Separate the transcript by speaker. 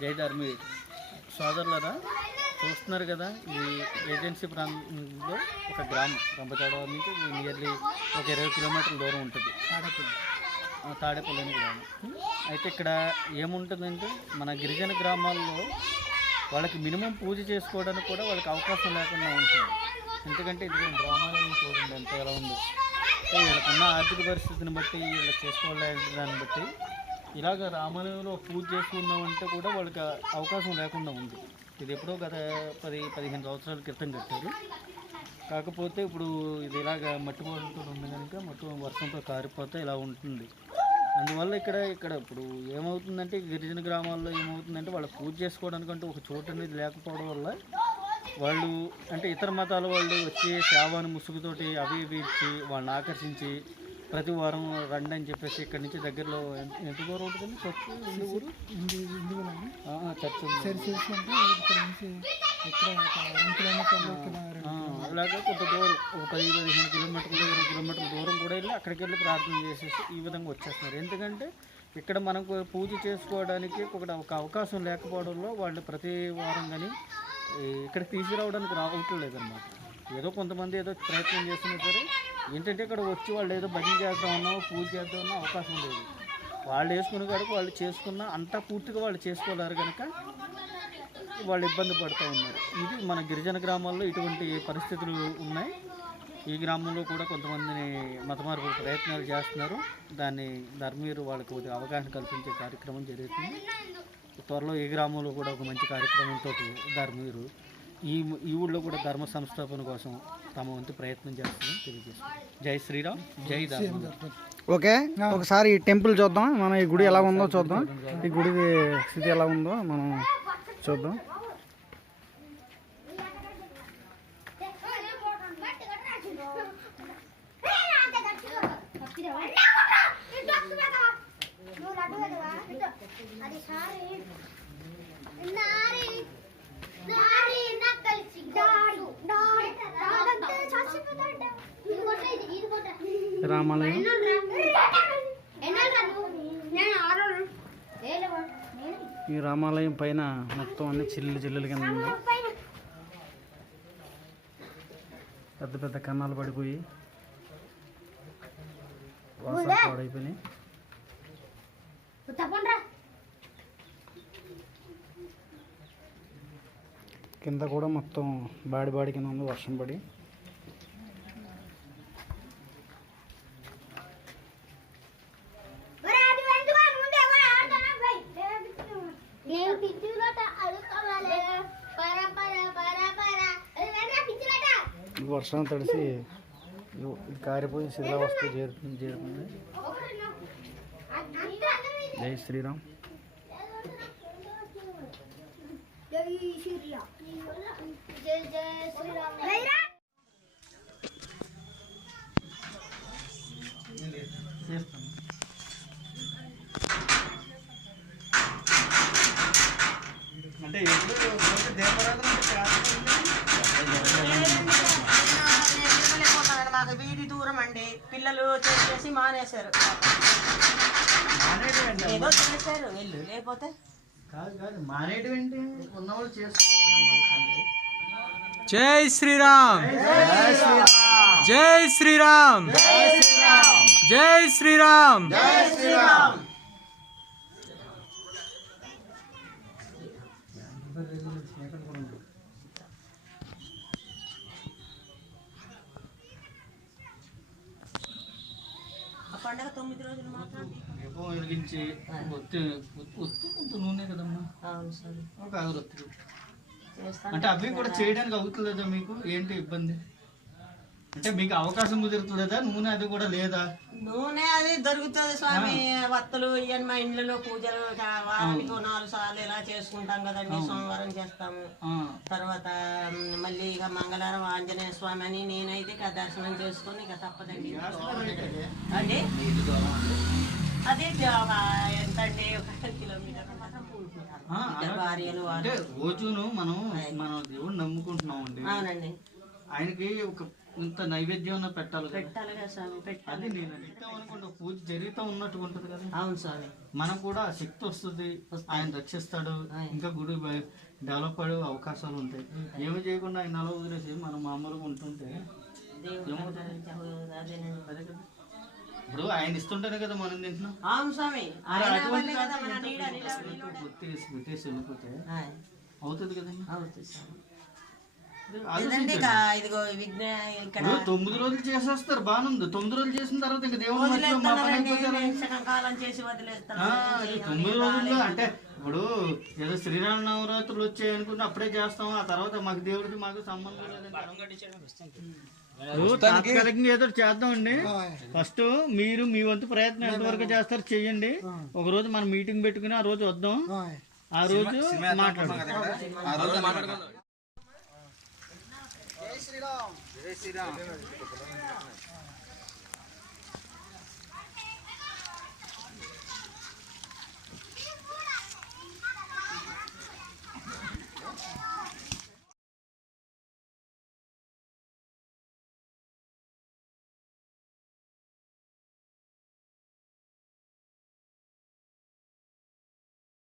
Speaker 1: జై ధర్మి సోదరులరా చూస్తున్నారు కదా ఈ ఏజెన్సీ ప్రాంతంలో ఒక గ్రామం రంపచోడ నుంచి నియర్లీ ఒక ఇరవై కిలోమీటర్ల దూరం ఉంటుంది. ఆ, తాడేపల్లి అనే గ్రామం. అయితే ఇక్కడ ఏముంటుందంటే మన గిరిజన గ్రామాల్లో వాళ్ళకి మినిమం పూజ చేసుకోవడానికి కూడా వాళ్ళకి అవకాశం లేకుండా ఉంటుంది. ఎందుకంటే ఇది గ్రామాలను చూడండి ఎంత ఎలా ఉందో. అంటే వీళ్ళకున్న ఆర్థిక పరిస్థితిని బట్టి వీళ్ళు చేసుకోలేదు దాన్ని బట్టి ఇలాగ రామాలయంలో పూజ చేసుకుందామంటే కూడా వాళ్ళకి అవకాశం లేకుండా ఉంది. ఇది ఎప్పుడో గత పది పదిహేను సంవత్సరాల క్రితం కట్టారు. కాకపోతే ఇప్పుడు ఇది ఇలాగ మట్టి పోలతో ఉంది కనుక మొత్తం వర్షంతో కారిపోతే ఇలా ఉంటుంది. అందువల్ల ఇక్కడ ఇక్కడ ఇప్పుడు ఏమవుతుందంటే గిరిజన గ్రామాల్లో ఏమవుతుందంటే వాళ్ళు పూజ చేసుకోవడానికంటే ఒక చోటు అనేది లేకపోవడం వల్ల వాళ్ళు అంటే ఇతర మతాల వాళ్ళు వచ్చి సేవాను ముసుగుతోటి అవి ఇవి ఇచ్చి వాళ్ళని ఆకర్షించి ప్రతి వారం రండి అని చెప్పేసి ఇక్కడ నుంచి దగ్గరలో ఎంత దూరం ఉంటుంది? చర్చ్ ఉంది ఊరు? చర్చ్ అలాగే కొంత దూరం ఒక పది పదిహేను కిలోమీటర్లు ఇరవై కిలోమీటర్ల దూరం కూడా వెళ్ళి అక్కడికి వెళ్ళి ప్రార్థన చేసేసి ఈ విధంగా వచ్చేస్తున్నారు. ఎందుకంటే ఇక్కడ మనకు పూజ చేసుకోవడానికి ఒక అవకాశం లేకపోవడంలో వాళ్ళు ప్రతి వారం కానీ ఇక్కడ తీసుకురావడానికి రావట్లేదు అనమాట ఏదో కొంతమంది ఏదో ప్రయత్నం చేస్తున్నా సరే ఏంటంటే ఇక్కడ వచ్చి వాళ్ళు ఏదో భజన చేద్దామన్నా పూజ చేద్దామన్నా అవకాశం లేదు. వాళ్ళు వేసుకునే కాడికి వాళ్ళు చేసుకున్న అంతా పూర్తిగా వాళ్ళు చేసుకోలేరు కనుక వాళ్ళు ఇబ్బంది పడుతూ ఉన్నారు. ఇది మన గిరిజన గ్రామాల్లో ఇటువంటి పరిస్థితులు ఉన్నాయి. ఈ గ్రామంలో కూడా కొంతమందిని మతమార్పు ప్రయత్నాలు చేస్తున్నారు. దాన్ని ధర్మీరు వాళ్ళకి కొద్దిగా అవగాహన కల్పించే కార్యక్రమం జరుగుతుంది. త్వరలో ఈ గ్రామంలో కూడా ఒక మంచి కార్యక్రమంతో ధర్మీయులు ఈ ఈ ఊళ్ళో కూడా ధర్మ సంస్థాపన కోసం తమ వంతు ప్రయత్నం చేస్తుందని తెలియజేస్తుంది జై శ్రీరామ్ జై ధర్మ.
Speaker 2: ఓకే ఒకసారి ఈ టెంపుల్ చూద్దాం. మనం ఈ గుడి ఎలా ఉందో చూద్దాం. ఈ గుడి స్థితి ఎలా ఉందో మనం చూద్దాం.
Speaker 3: అది సారీ నారి నారి డాడు డాడు డాడంటే ఇది కొట్ట ఇది ఇది కొట్ట
Speaker 2: రామాలయం. ఈ రామాలయం పైన మొత్తం అన్ని చిల్లు చిల్లులు కింద ఉంది. పెద్ద పెద్ద కన్నాలు పడిపోయి వాసన పాడైపోయినాయి. కింద కూడా మొత్తం బాడి బాడి కింద ఉంది వర్షం పడి.
Speaker 3: నేను పిచ్చిలోట అడుక్కోవాలి. పర పర పర పర అది వెంటనే పిచ్చిలోట
Speaker 2: ఈ వర్షం తడిసి కారిపోయి శిలా వస్తువు చేరుతుంది చేరుతుంది జై శ్రీరామ్.
Speaker 3: జై శ్రీరామ్. జై జై శ్రీరామ్
Speaker 1: చేస్తాను అంటే ఎప్పుడు దేవరాత్రి
Speaker 4: వెళ్ళిపోతాను మాకు అండి పిల్లలు చేసేసి మానేశారు. ఏదో చేశారు వెళ్ళు. లేకపోతే
Speaker 1: కాదు కాదు. మానేటివేంటి ఉన్నవాళ్ళు చేసుకోవాలి
Speaker 5: జై శ్రీరామ్. జై శ్రీరామ్. జై శ్రీరామ్.
Speaker 4: పండగ తొమ్మిది రోజులు మాత్రం
Speaker 1: దీపం. వెలిగించి ఒత్తి ఒత్తి కొంత నూనె కదమ్మా.
Speaker 4: అవును సార్.
Speaker 1: ఒక అంటే అవి కూడా చేయడానికి అవుతుందా మీకు? ఏంటి ఇబ్బంది? అంటే మీకు అవకాశం కుదురుతుందా? నూనె అది కూడా లేదా?
Speaker 4: నూనె అది దొరుకుతుంది స్వామి. వత్తులు ఇవన్నీ మా ఇండ్లలో పూజలు వారానికి నాలుగు సార్లు ఇలా చేసుకుంటాం కదండి సోమవారం చేస్తాము. తర్వాత మళ్ళీ ఇక మంగళవారం ఆంజనేయ స్వామి అని నేనైతే ఇక దర్శనం చేసుకొని ఇక తప్పదండి అండి అదే ఎంత అండి ఒక కిలోమీటర్
Speaker 1: అంటే రోజును మనం మన దేవుడిని నమ్ముకుంటున్నాం అండి
Speaker 4: అవునండి.
Speaker 1: ఆయనకి ఒక ఇంత నైవేద్యం పెట్టాలి కదా.
Speaker 4: పెట్టాలిగా స్వామి
Speaker 1: అది నేను పెట్టాం అనుకోండి పూజ జరుగుతూ ఉన్నట్టుగా ఉంటుంది కదా.
Speaker 4: అవును స్వామి.
Speaker 1: మనకు కూడా ఆ శక్తి వస్తుంది. ఆయన రక్షిస్తాడు. ఇంకా గుడి డెవలప్ అయ్యే అవకాశాలు ఉంటాయి. ఏమి చేయకుండా ఆయన అలా వదిలేసి మనం మామూలుగా ఉంటుంటే ఇప్పుడు ఆయన ఇస్తుంటేనే కదా మనం తింటున్నాం.
Speaker 4: అవును స్వామి.
Speaker 1: పెట్టేసి వెళ్ళిపోతే అవుతుంది కదండి?
Speaker 4: అవుతుంది స్వామి.
Speaker 1: తొమ్మిది రోజులు చేసేస్తారు బాగానే ఉంది తొమ్మిది రోజులు చేసిన తర్వాత ఇంకా దేవుడు తొమ్మిది రోజుల్లో అంటే ఇప్పుడు ఏదో శ్రీరామ నవరాత్రులు వచ్చాయి అనుకుంటే అప్పుడే చేస్తాం ఆ తర్వాత మాకు దేవుడికి మాకు సంబంధం లేదండి తాత్కాలికంగా ఏదో చేద్దామండి. ఫస్ట్ మీరు మీ వంతు ప్రయత్నం ఎంతవరకు చేస్తారు చెయ్యండి. ఒక రోజు మనం మీటింగ్ పెట్టుకుని ఆ రోజు వద్దాం. ఆ. రోజు మాట్లాడదాం.
Speaker 2: జై శ్రీరామ్